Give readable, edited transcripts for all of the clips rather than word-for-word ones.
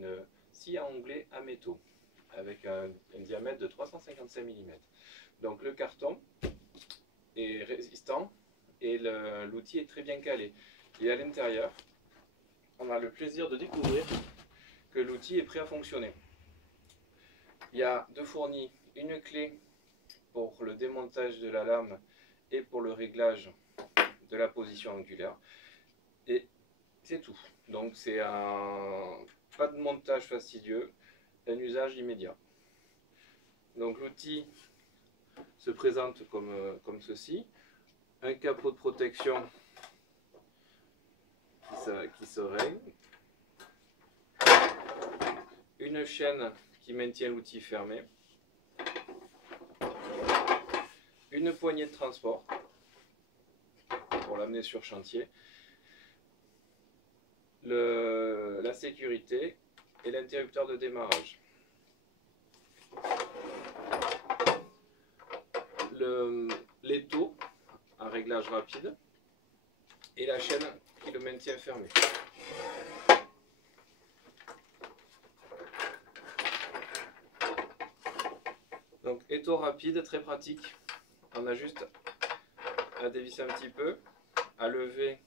une scie à onglet à métaux avec un diamètre de 355 mm. Donc le carton est résistant et l'outil est très bien calé. Et à l'intérieur, on a le plaisir de découvrir que l'outil est prêt à fonctionner. Il y a de fourni une clé pour le démontage de la lame et pour le réglage de la position angulaire. Et c'est tout. Donc c'est pas de montage fastidieux, un usage immédiat. Donc l'outil se présente comme ceci. Un capot de protection qui se règle. Une chaîne qui maintient l'outil fermé. Une poignée de transport pour l'amener sur chantier. La sécurité et l'interrupteur de démarrage. L'étau, un réglage rapide, et la chaîne qui le maintient fermé. Donc étau rapide, très pratique. On a juste à dévisser un petit peu, à lever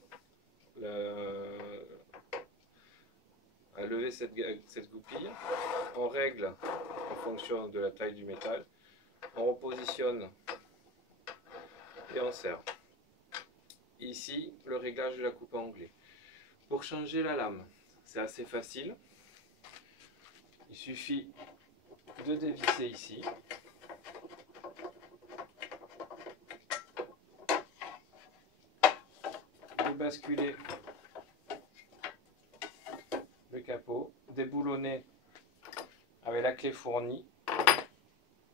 cette goupille. On règle en fonction de la taille du métal. On repositionne et on serre. Ici, le réglage de la coupe à onglet. Pour changer la lame, c'est assez facile. Il suffit de dévisser ici. De basculer le capot, déboulonner avec la clé fournie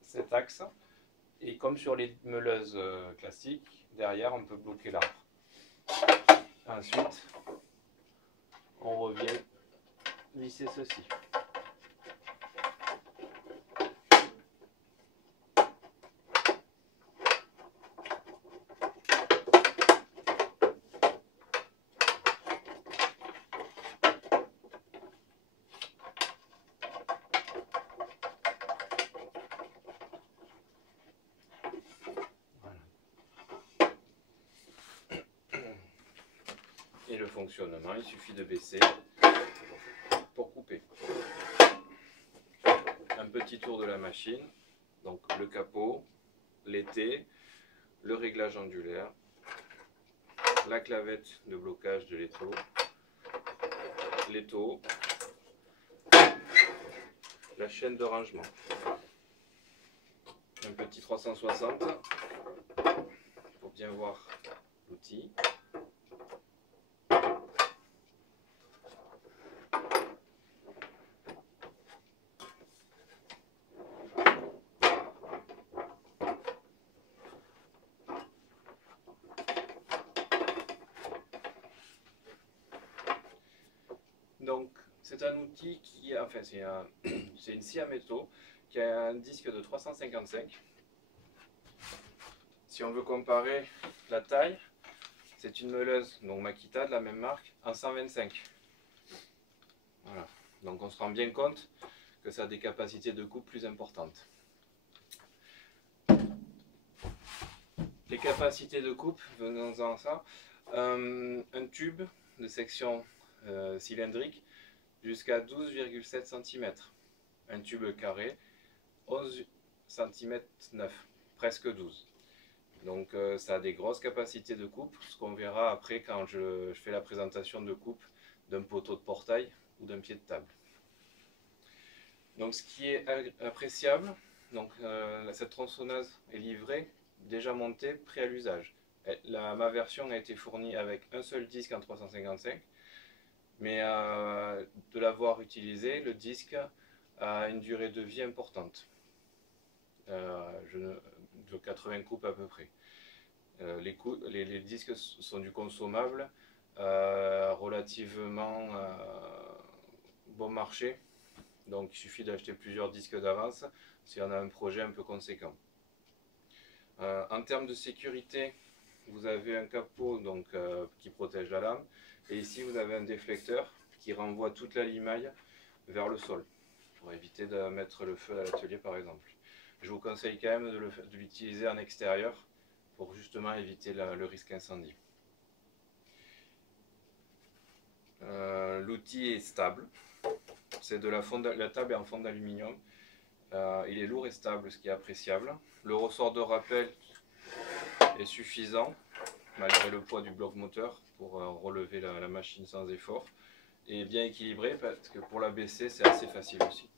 cet axe. Et comme sur les meuleuses classiques, derrière on peut bloquer l'arbre. Ensuite, on revient visser ceci. Et le fonctionnement, il suffit de baisser pour couper. Un petit tour de la machine, donc le capot, l'étai, le réglage ondulaire, la clavette de blocage de l'étau, la chaîne de rangement. Un petit 360 pour bien voir l'outil. Donc c'est un outil qui, enfin c'est une scie à métaux qui a un disque de 355. Si on veut comparer la taille, c'est une meuleuse, donc Makita de la même marque, en 125. Voilà. Donc on se rend bien compte que ça a des capacités de coupe plus importantes. Les capacités de coupe, venons-en à ça, un tube de section cylindrique jusqu'à 12,7 cm. Un tube carré, 11 cm 9, presque 12. Donc ça a des grosses capacités de coupe, ce qu'on verra après quand je fais la présentation de coupe d'un poteau de portail ou d'un pied de table. Donc ce qui est appréciable, donc cette tronçonneuse est livrée, déjà montée, prêt à l'usage. Ma version a été fournie avec un seul disque en 355, mais de l'avoir utilisé, le disque a une durée de vie importante, de 80 coupes à peu près. Les disques sont du consommable, relativement bon marché, donc il suffit d'acheter plusieurs disques d'avance si on a un projet un peu conséquent. En termes de sécurité, vous avez un capot donc, qui protège la lame, et ici vous avez un déflecteur qui renvoie toute la limaille vers le sol, pour éviter de mettre le feu à l'atelier par exemple. Je vous conseille quand même de l'utiliser en extérieur pour justement éviter le risque incendie. L'outil est stable, c'est la table est en fonte d'aluminium, il est lourd et stable, ce qui est appréciable. Le ressort de rappel est suffisant malgré le poids du bloc moteur pour relever la machine sans effort, et bien équilibré parce que pour la baisser c'est assez facile aussi.